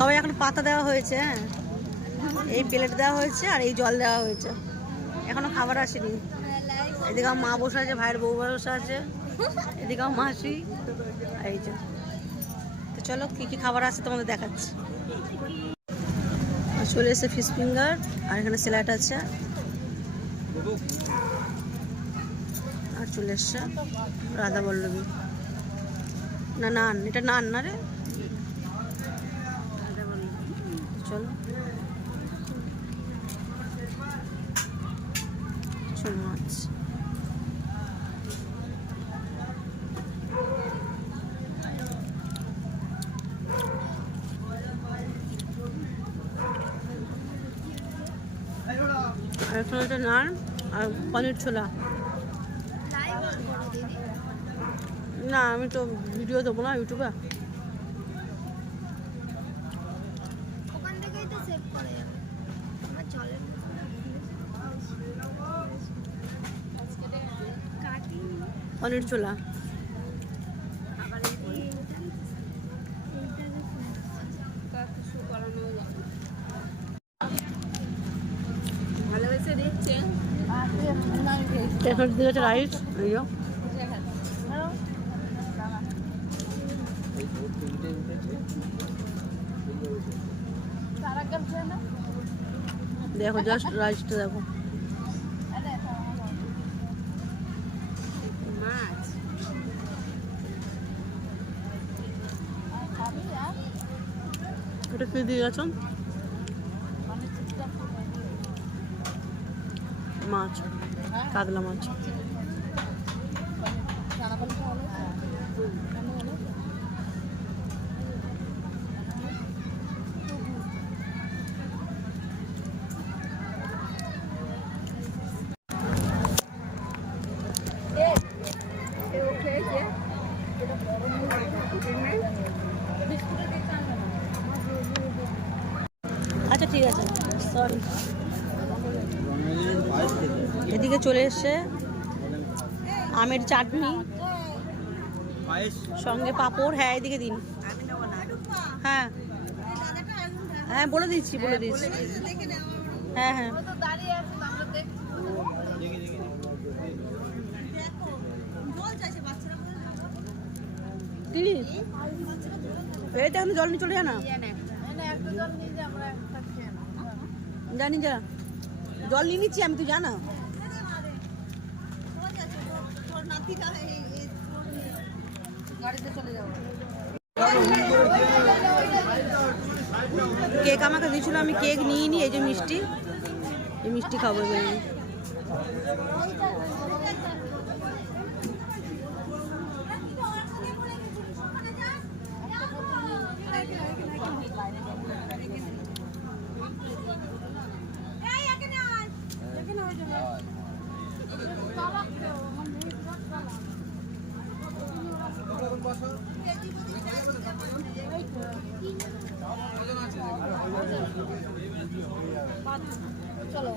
সবাই এখন পাতা দেওয়া হয়েছে হ্যাঁ? এই প্লেট দেওয়া হয়েছে আর এই জল দেওয়া হয়েছে। এখনও খাবার আসেনি। এদিকে আমার মা বসে আছে, ভাইয়ের বউ বসে আছে। এদিকে আমার মাসি। এই যে। তো চলো, কী কী খাবার আছে তোমাদের দেখাচ্ছি। আর চলে এসে ফিশ ফিঙ্গার আর এখানে স্যালাড আছে। আর চলে এসছে রাধা বল্লভী। না, নান, এটা নান না রে? চলো। চলো মাছ আর এখানে একটা নান আর পনির ছোলা। না আমি তো ভিডিও দেবো না ইউটিউবে। পনির ছোলা দিচ্ছে এখানে দিয়ে হচ্ছে রাইস এই যে। দেখো জাস্ট রাইসটা দেখো মাছ এটা কি দিয়ে গেছ? মাছ কাতলা মাছ। ঠিক আছে সরি এদিকে চলে এসছে আমের চাটনি। সঙ্গে পাঁপড় হ্যাঁ এদিকে দিন। হ্যাঁ। হ্যাঁ বলে দিচ্ছি বলে দিচ্ছি। হ্যাঁ হ্যাঁ। এই তো আমি জল নিয়ে চলে যা না। নেব। জানি যা। জল নিয়ে নিচ্ছি আমি, তুই জানা? কেক আমাকে দিয়েছিল, আমি কেক নিয়ে নিই এই যে মিষ্টি। এই মিষ্টি খাব এবার চলো